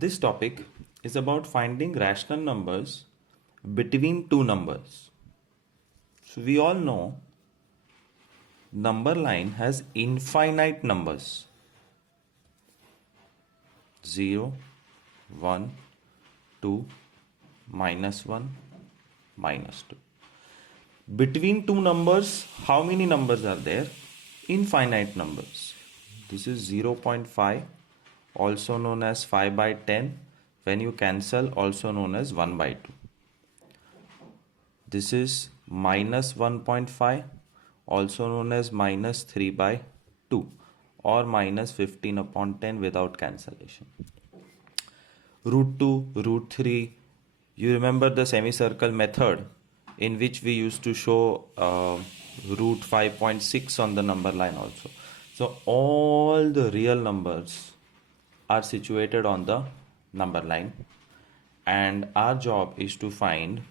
This topic is about finding rational numbers between two numbers. So we all know number line has infinite numbers 0, 1, 2, -1, -2. Between two numbers, how many numbers are there? Infinite numbers. This is 0.5, also known as 5 by 10. When you cancel, also known as 1 by 2. This is minus 1.5, also known as minus 3 by 2, or minus 15 upon 10 without cancellation. Root 2, root 3. You remember the semicircle method in which we used to show root 5.6 on the number line also. So all the real numbers are situated on the number line, and our job is to find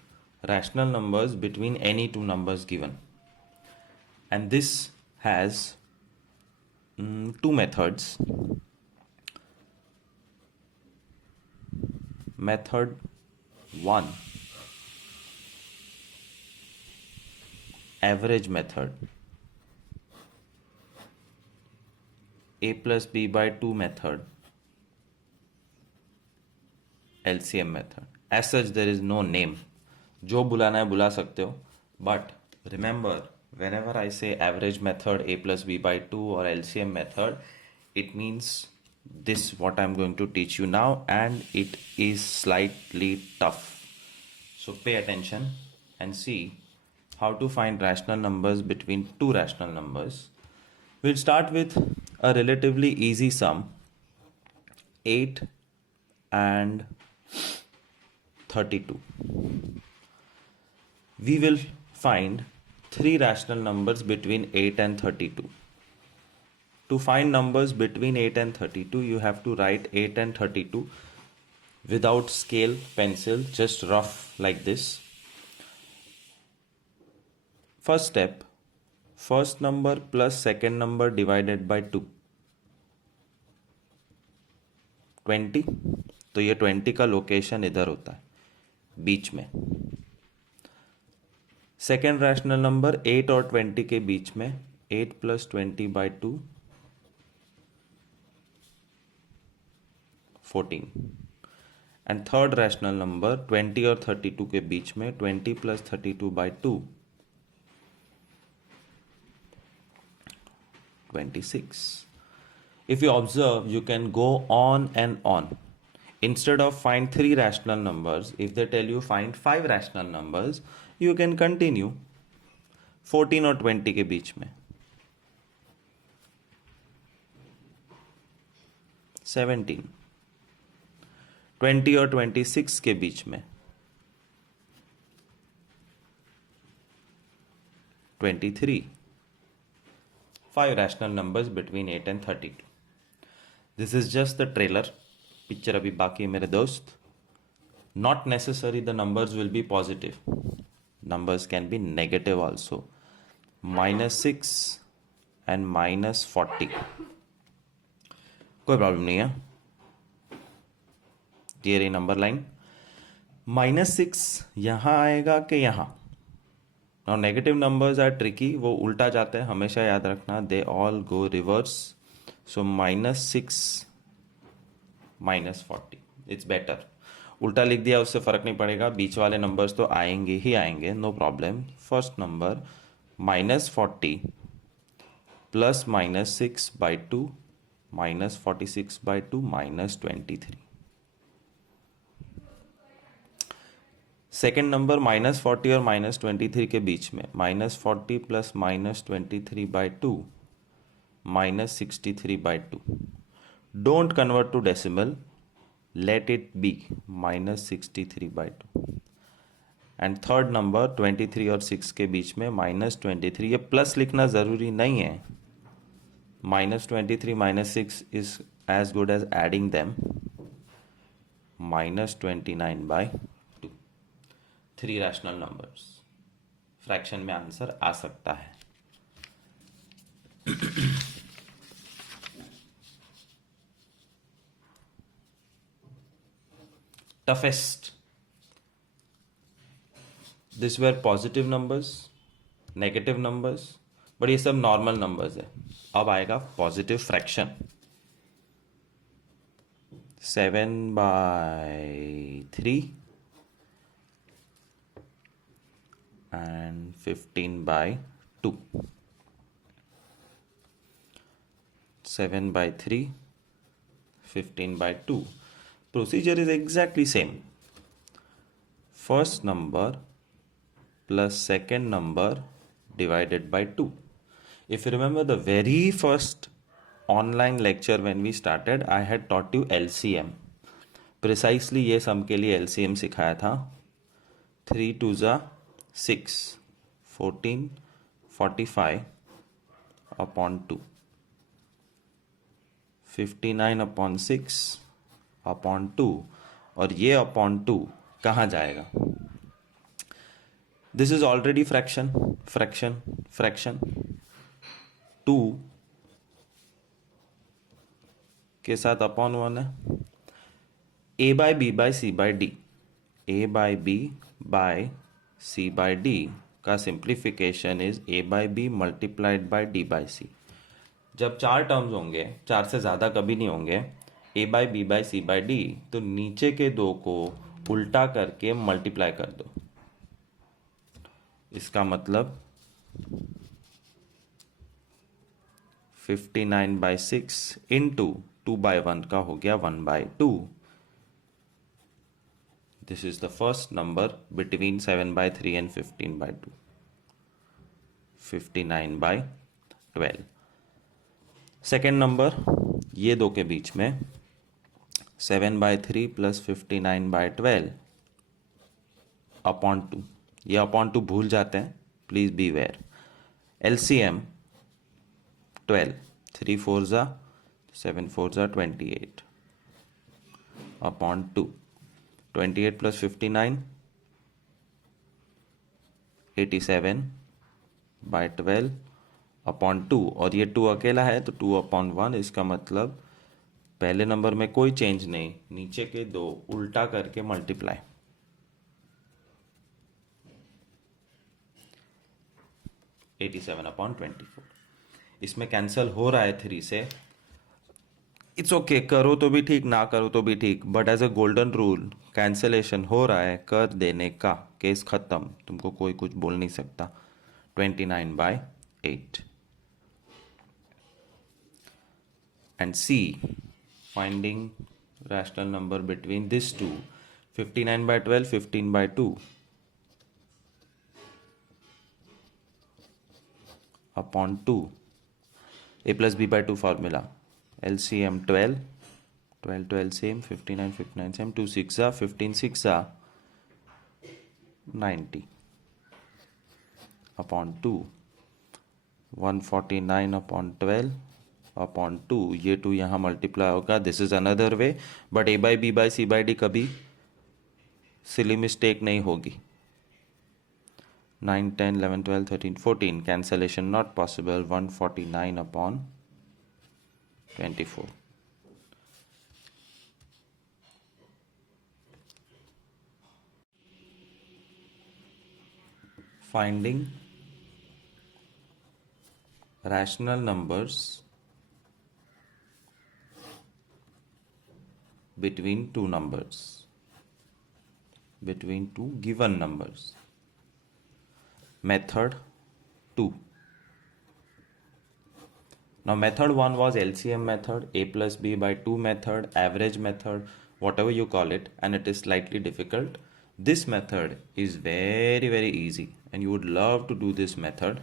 rational numbers between any two numbers given. And this has two methods. Method 1, average method. A plus b by 2 method. LCM method. As such, there is no name. जो बुलाना है बुला सकते हो. But remember, whenever I say average method, A plus B by 2 or LCM method, it means this what I'm going to teach you now, and it is slightly tough. So pay attention and see how to find rational numbers between two rational numbers. We'll start with a relatively easy sum, 8 and 32. We will find three rational numbers between 8 and 32. To find numbers between 8 and 32, you have to write 8 and 32 without scale, pencil, just rough like this. First step, first number plus second number divided by 2. 20. तो ये 20 का location इधर होता है, बीच में. Second rational number 8 और 20 के बीच में, 8 plus 20 by 2, 14. And third rational number 20 और 32 के बीच में, 20 plus 32 by 2, 26. If you observe, you can go on and on. Instead of find three rational numbers, if they tell you find five rational numbers, you can continue. 14 और 20 के बीच में, 17. 20 और 26 के बीच में, 23. 5 rational numbers between 8 and 32. This is just the trailer. Picture अभी बाकी है मेरे दोस्त. Not necessary the numbers will be positive. Numbers can be negative also. -6 and -40. कोई प्रॉब्लम नहीं है. ये रही नंबर लाइन. -6 यहाँ आएगा कि यहाँ. Now negative numbers are tricky. वो उल्टा जाते हैं, हमेशा याद रखना. They all go reverse. So -6 -40. It's better. उल्टा लिख दिया उससे फ़र्क नहीं पड़ेगा. बीच वाले नंबर्स तो आएंगे ही आएंगे, no problem. First number -40 plus -6 by 2 -46 by 2 -23. Second number -40 और -23 के बीच में, -40 plus -23 by 2 -63 by 2. Don't convert to decimal, let it be -63 by 2. And third number 23 और 6 के बीच में -23. ये प्लस लिखना ज़रूरी नहीं है. -23 -6 is as good as adding them. -29 by 2. 3 rational numbers. Fraction में आंसर आ सकता है. toughest. This were positive numbers, negative numbers, but ये सब नॉर्मल नंबर्स है. अब आएगा positive fraction. 7/3 and 15/2. 7/3, 15/2. Procedure is exactly same. First number plus second number divided by 2. If you remember the very first online lecture when we started, I had taught you LCM. Precisely ये सम के लिए LCM सिखाया था. 3 2s are 6, 14, 45 upon 2. 59 upon 6 upon 2. और ये upon 2 कहाँ जाएगा? This is already fraction. 2 के साथ अपॉन 1 है. a by b by c by d. a by b by c by d का simplification is a by b multiplied by d by c. जब 4 terms होंगे, 4 से ज़्यादा कभी नहीं होंगे, a by b by c by d, तो नीचे के दो को उल्टा करके मल्टीप्लाई कर दो. इसका मतलब 59/6 इंटू 2/1 का हो गया 1/2. This is the first number between 7/3 and 15/2. 59/12. Second number ये दो के बीच में 7/3 plus 59/12 upon 2. ये upon 2 भूल जाते हैं, please be where. LCM 12. 3 4s are 7 4s are 28 upon 2. 28 plus 59 87/12 upon 2. और ये 2 अकेला है तो 2/1. इसका मतलब पहले नंबर में कोई चेंज नहीं, नीचे के दो उल्टा करके मल्टीप्लाई. 87/24. इसमें कैंसल हो रहा है 3 से. इट्स ओके, करो तो भी ठीक, ना करो तो भी ठीक, but as a golden rule cancellation हो रहा है, कर देने का, केस खत्म, तुमको कोई कुछ बोल नहीं सकता. 29/8. And C, finding rational number between this two. 59/12, 15/2 upon 2. a plus b by 2 formula. LCM 12 to LCM 59 same. 2 6 are 15 6 are 90 upon 2. 149 upon 12 upon 2. ये 2 यहाँ मल्टीप्लाई होगा. This is another way, but a by b by c by d कभी silly mistake नहीं होगी. 9 10 11 12 13 14 cancellation not possible. 149 upon 24. Finding rational numbers between two numbers, between two given numbers. Method 2. Now method 1 was LCM method, a plus b by 2 method, average method, whatever you call it, and it is slightly difficult. This method is very very easy and you would love to do this method.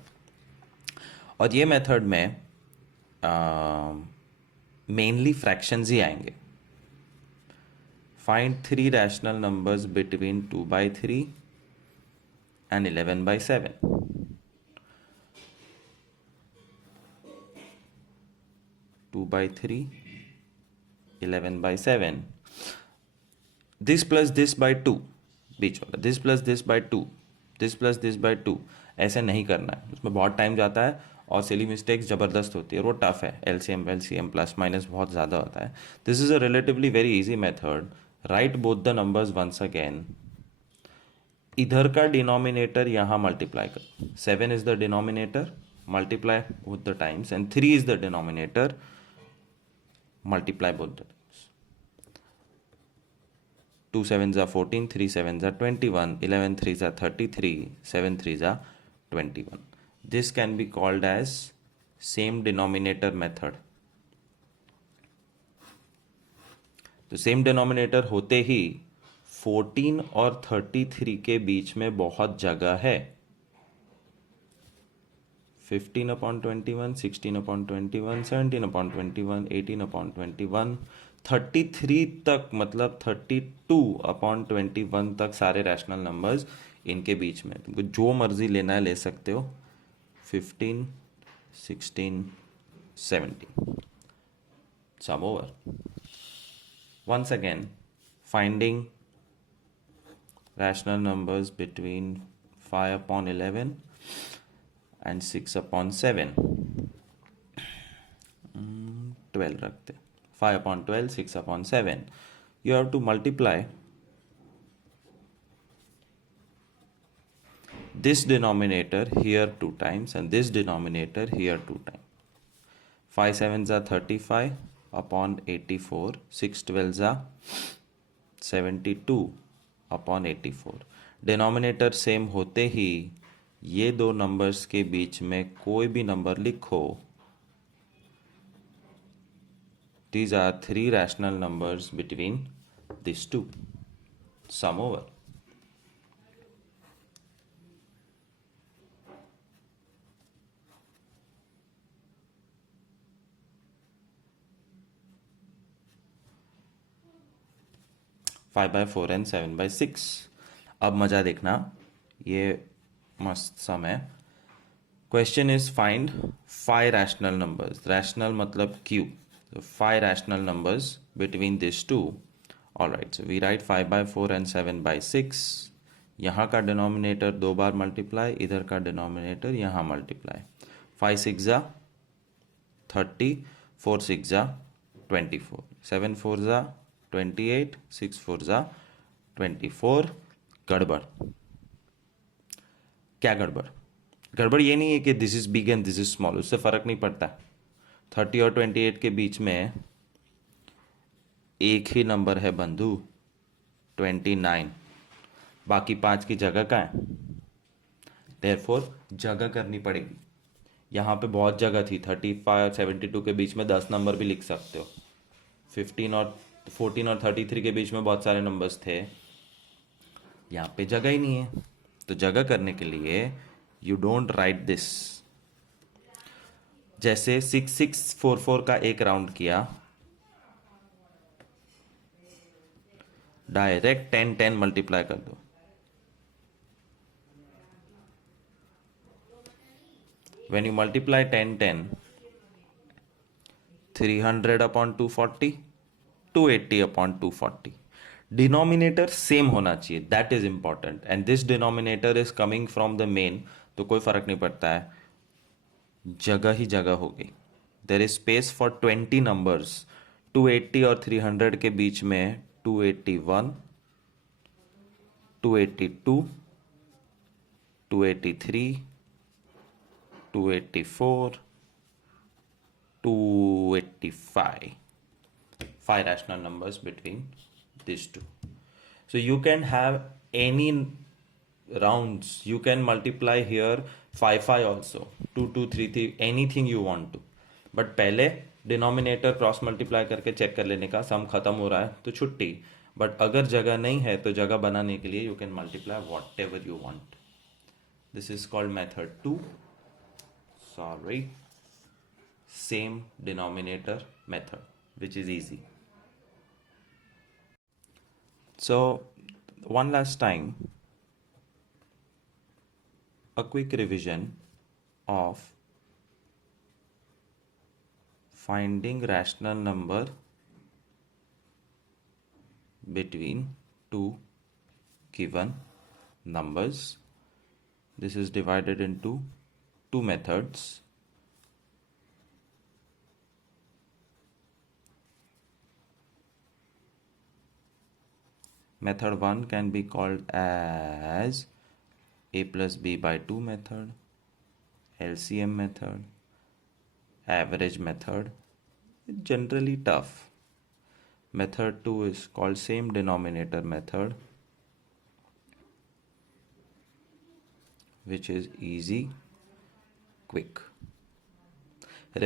और ये method में mainly fractions ही आएंगे. Find 3 rational numbers between 2/3 and 11/7. 2/3, 11/7. This plus this by 2 बीच वाला, this plus this by 2, this plus this by 2. ऐसे नहीं करना है, उसमें बहुत टाइम जाता है और सिली मिस्टेक्स ज़बरदस्त होती है और वो टफ है. LCM प्लस माइनस बहुत ज़्यादा होता है. This is a relatively very easy method. Write both the numbers once again. इधर का डिनोमिनेटर यहाँ मल्टीप्लाई कर. 7 is the denominator, multiply both the times, and 3 is the denominator, multiply both the times. 2 sevens are 14, 3 sevens are 21, 11 threes are 33, 7 threes are 21. This can be called as same denominator method. तो same denominator होते ही 14 और 33 के बीच में बहुत जगह है. 15/21, 16/21, 17/21, 18/21, 33 तक, मतलब 32/21 तक सारे रैशनल नंबर्स इनके बीच में. तुमको जो मर्जी लेना है ले सकते हो. 15, 16, 17. Sum over. Once again, finding rational numbers between 5/11 and 6/7. 12 रखते. 5/12, 6/7. You have to multiply this denominator here 2 times and this denominator here 2 times. 5 sevens are 35 upon 84. 6 12s are 72 upon 84. Denominator same होते ही ये दो नंबर्स के बीच में कोई भी number लिखो. These are 3 rational numbers between these two. Sum over. Five by four and 7/6. अब मजा देखना, ये मस्त सम है. Question is find 5 rational numbers. Rational मतलब cube. So 5 rational numbers between these two. Alright, so we write 5/4 and 7/6. यहाँ का denominator 2 बार multiply, इधर का डिनोमिनेटर यहाँ मल्टीप्लाई. 5 6 जा 30, 4 6 जा 24, 7 4 जा 28, 6 4 जा 24. गड़बड़. क्या गड़बड़? गड़बड़ ये नहीं है कि this is big and this is small, उससे फर्क नहीं पड़ता. 30 और 28 के बीच में एक ही नंबर है बंधु, 29. बाकी 5 की जगह कहाँ है? देयरफॉर जगह करनी पड़ेगी. यहाँ पे बहुत जगह थी. 35 और 72 के बीच में 10 नंबर भी लिख सकते हो. 14 और 33 के बीच में बहुत सारे नंबर्स थे. यहाँ पे जगह ही नहीं है. तो जगह करने के लिए यू डोंट राइट दिस. जैसे 6644 का एक राउंड किया, डायरेक्ट 10 10 मल्टीप्लाई कर दो. when you multiply 10 10, 300/240, 280/240. Denominator same होना चाहिए, that is important. And this denominator is coming from the main, तो कोई फर्क नहीं पड़ता है, जगह ही जगह हो गई. There is space for 20 numbers. 280 और 300 के बीच में 281, 282, 283, 284, 285. 5 rational numbers between these two. So you can have any rounds. You can multiply here 5 5 also, 2 2 3 3, anything you want to. But पहले डिनोमिनेटर क्रॉस मल्टीप्लाई करके चेक कर लेने का. सम खत्म हो रहा है तो छुट्टी. बट अगर जगह नहीं है तो जगह बनाने के लिए you can multiply what ever you want. This is called method 2. Sorry, same denominator method, which is easy. So one last time, a quick revision of finding rational number between two given numbers. This is divided into two methods. Method 1 can be called as a plus b by 2 method, LCM method, average method. It's generally tough. Method 2 is called same denominator method, which is easy, quick.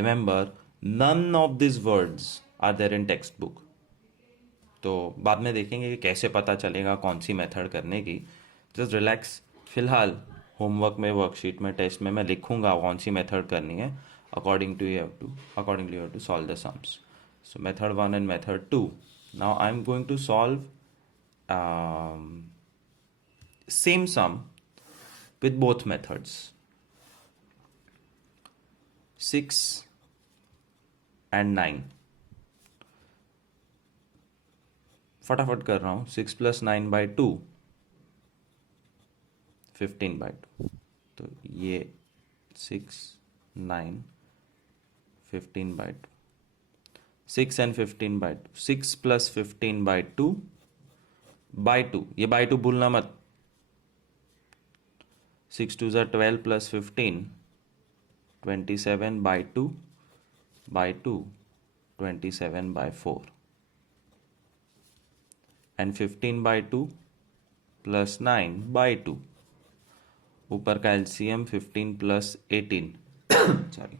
Remember, none of these words are there in textbook. तो बाद में देखेंगे कि कैसे पता चलेगा कौन सी मेथड करने की. Just relax. फिलहाल होमवर्क में, वर्कशीट में, टेस्ट में मैं लिखूंगा कौन सी मेथड करनी है. Accordingly you have to solve the sums. So method 1 and method 2. Now I am going to solve same sum with both methods. 6 and 9. फटाफट कर रहा हूँ. 6 + 9 / 2, 15/2. तो ये 6, 9, 15/2. 6 and 15/2. 6 + 15/2 by 2. ये by 2 भूलना मत. 6 2 = 12 + 15, 27/2 by 2, 27/4. And 15/2 + 9/2. ऊपर का LCM 15 + 18. Sorry.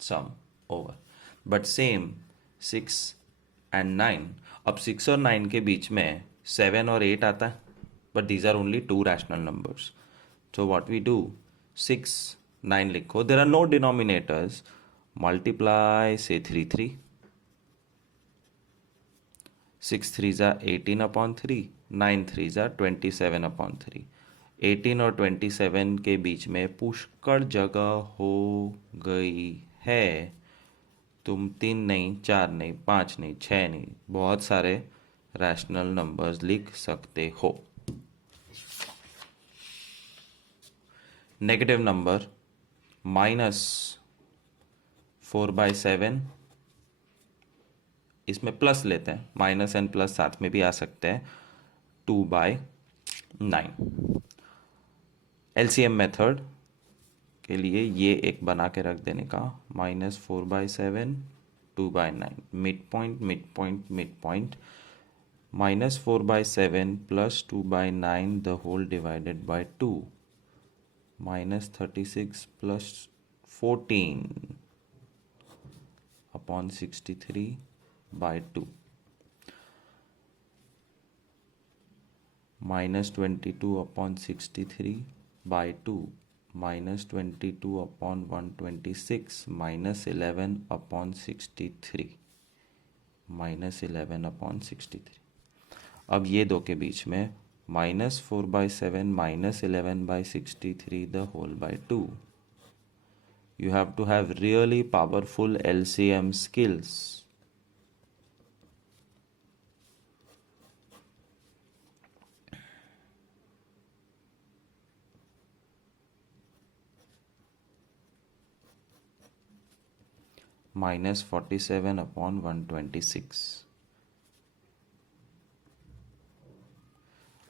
Sum over. But same 6 and 9. अब 6 और 9 के बीच में 7 और 8 आता है. But these are only 2 rational numbers. So what we do, 6, 9 लिखो. There are no denominators. Multiply से 3 3. 6 3s are 18/3. 9 3s are 27/3. 18 और 27 के बीच में पुष्कळ जगह हो गई है. तुम 3 नहीं, 4 नहीं, 5 नहीं, 6 नहीं, बहुत सारे रैशनल नंबर्स लिख सकते हो. Negative number -4/7. इसमें प्लस लेते हैं. माइनस एंड प्लस साथ में भी आ सकते हैं. 2/9. LCM मेथड के लिए ये एक बना के रख देने का. -4/7, 2/9. Mid point, mid point, mid point. -4/7 + 2/9 the whole divided by 2. -36 + 14/63/2. -22/63/2. -22/126 -11/63. -11/63. अब ये दो के बीच में -4/7 -11/63 the whole by 2. You have to have really powerful LCM skills. -47/126.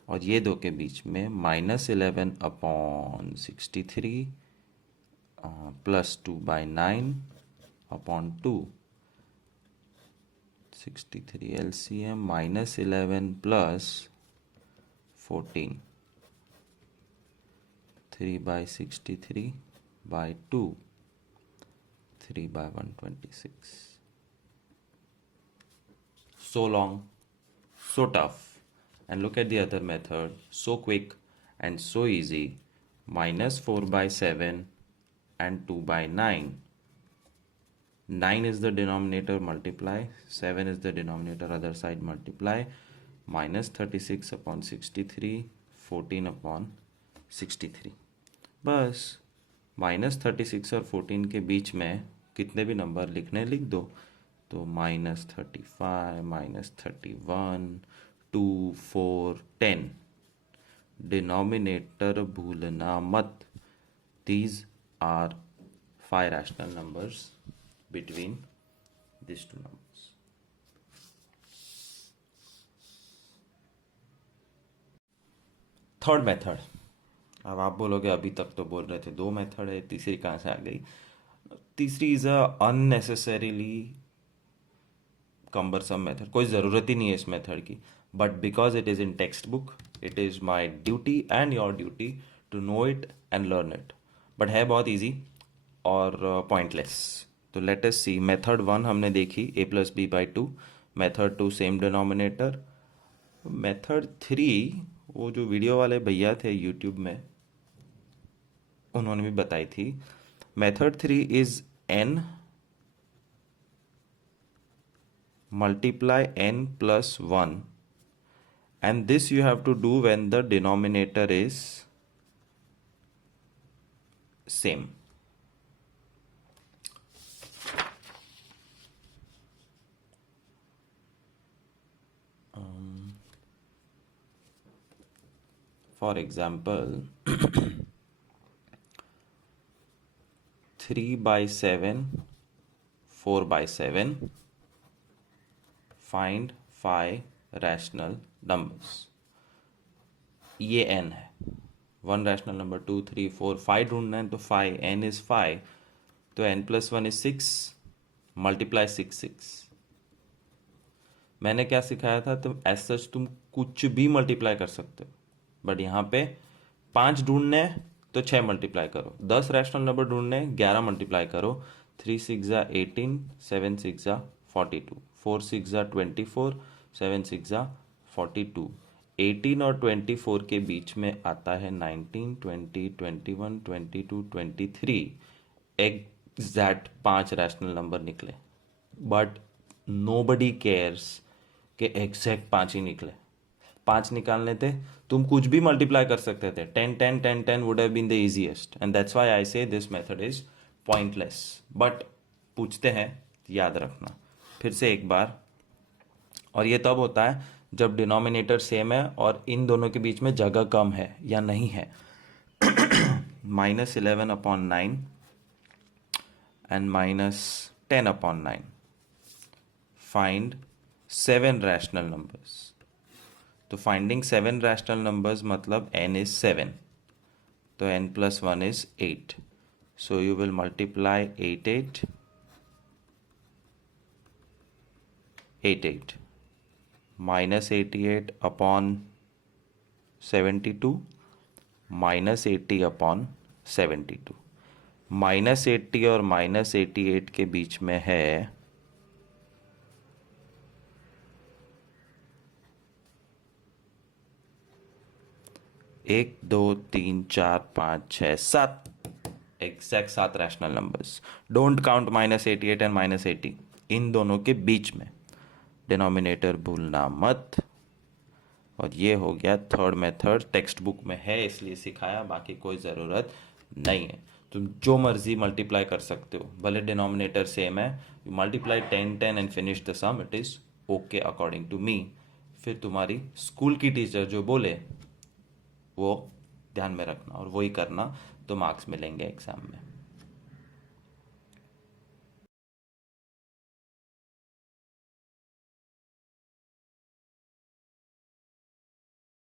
और ये दो के बीच में -11/63 + 2/9/2. 63 LCM -11 + 14. 3/63/2. 3/126. So long, so tough. And look at the other method. So quick and so easy. -4/7 and 2/9. 9 is the denominator, multiply. 7 is the denominator, other side, multiply. -36/63, 14/63. बस -36 और 14 के बीच में कितने भी नंबर लिखने लिख दो. तो -35, -31, 2, 4, 10. डिनोमिनेटर भूलना मत. These are 5 rational numbers between these two numbers. Third method. अब आप बोलोगे अभी तक तो बोल रहे थे 2 मेथड है, तीसरी कहाँ से आ गई? तीसरी is a unnecessarily cumbersome method. कोई ज़रूरत ही नहीं है इस मेथड की, but because it is in text book, it is my duty and your duty to know it and learn it. But है बहुत ईजी और पॉइंटलेस. तो लेट अस सी. मेथड 1 हमने देखी, a+b/2. Method 2 same denominator. Method 3 वो जो video वाले भैया थे यूट्यूब में, उन्होंने भी बताई थी. Method 3 is n multiply n plus 1, and this you have to do when the denominator is same. For example, 3/7, 4/7. Find 5 rational numbers. ये n है. 1 rational number, 2, 3, 4, 5 ढूंढना है तो 5, n is 5, तो n plus 1 is 6, multiply 6, 6. मैंने क्या सिखाया था? तुम एज सच तुम कुछ भी मल्टीप्लाई कर सकते हो, बट यहाँ पे 5 ढूंढने हैं तो 6 मल्टीप्लाई करो. 10 रैशनल नंबर ढूंढने 11 मल्टीप्लाई करो. 3 6 18, 7 6 42, 4 6 24, 7 6 42. 18 और 24 के बीच में आता है 19, 20, 21, 22, 23. एग्जैक्ट 5 रैशनल नंबर निकले, बट नोबडी केयर्स कि एग्जैक्ट 5 ही निकले. 5 निकालने थे, तुम कुछ भी मल्टीप्लाई कर सकते थे. 10 10 10 10 would have been the easiest, and that's why I say this method is pointless. But पूछते हैं, याद रखना फिर से एक बार. और ये तब होता है जब डिनोमिनेटर सेम है और इन दोनों के बीच में जगह कम है या नहीं है. -11/9 एंड -10/9. Find 7 rational numbers. तो फाइंडिंग 7 रैशनल नंबर्स मतलब n is 7, तो n plus 1 is 8. So you will multiply 8 8 8 8, -88 upon 72, -80 upon 72. -80 और -88 के बीच में है 1 2 3 4 5 6 7. Exact 7 rational numbers. Don't count -88 and -80. इन दोनों के बीच में. डिनोमिनेटर भूलना मत. और ये हो गया थर्ड मेथड. टेक्स्ट बुक में है इसलिए सिखाया, बाकी कोई ज़रूरत नहीं है. तुम जो मर्जी मल्टीप्लाई कर सकते हो, भले डिनोमिनेटर सेम है. You multiply 10 10 and finish the sum. It is okay according to me. फिर तुम्हारी स्कूल की टीचर जो बोले वो ध्यान में रखना और वही करना, तो मार्क्स मिलेंगे एग्जाम में.